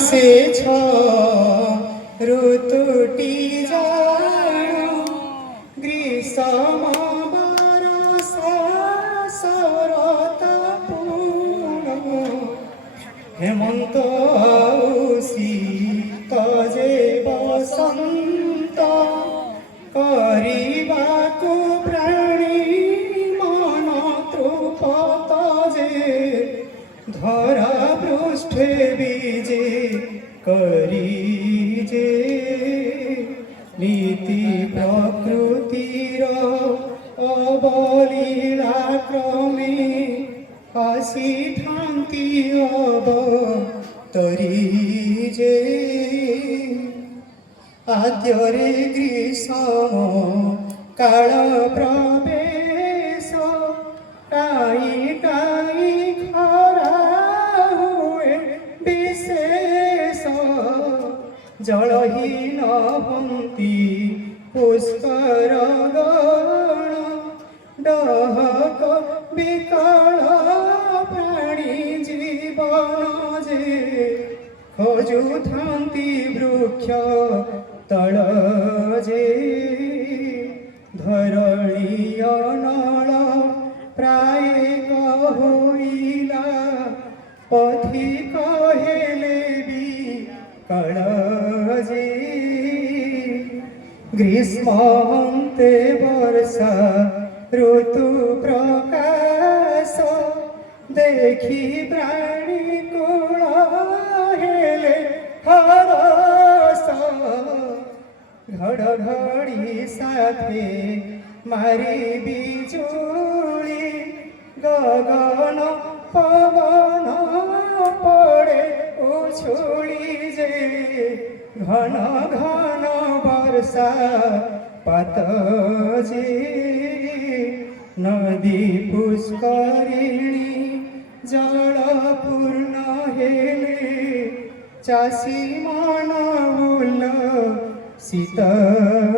আসেছ ঋতুটি জানো গ্রীষ্ম বরষা শরৎ পূর্ণ হেমন্ত শীত যে বসন্ত କରିବାକୁ প্রাণী মন তৃপত যে ধরা পৃষ্ঠে বিজে করি যে নীতি প্রকৃতির অবলীলা ক্রমে আসিথান্তি অবতরি যে আদ্যরে গ্রীষ্ম কাল প্রবেশ টাই টাই খরা হুয়ে বিশেষ জলহীন হন্তি পুষ্কর গণ ডহক বিকল প্রাণী জীবন যে খোঁজুথান্তি বৃক্ষ তଳ যে ধরণী অনଳ প্রায় কহিলা পথিক হেলে বি কଳ যে গ্রীষ্ম অন্তে বর্ষা ঋতু প্রকাশ দেখি প্রাণী কুল হেলে হরস ঘড়ঘড়ি সাথে মারি বিজুলি গগন পবন পড়ে উছুলি যে ঘন ঘন বর্ষা পাত যে নদী পুষ্করিণী জল পূর্ণ হেলে চাষী মন উল্লসিত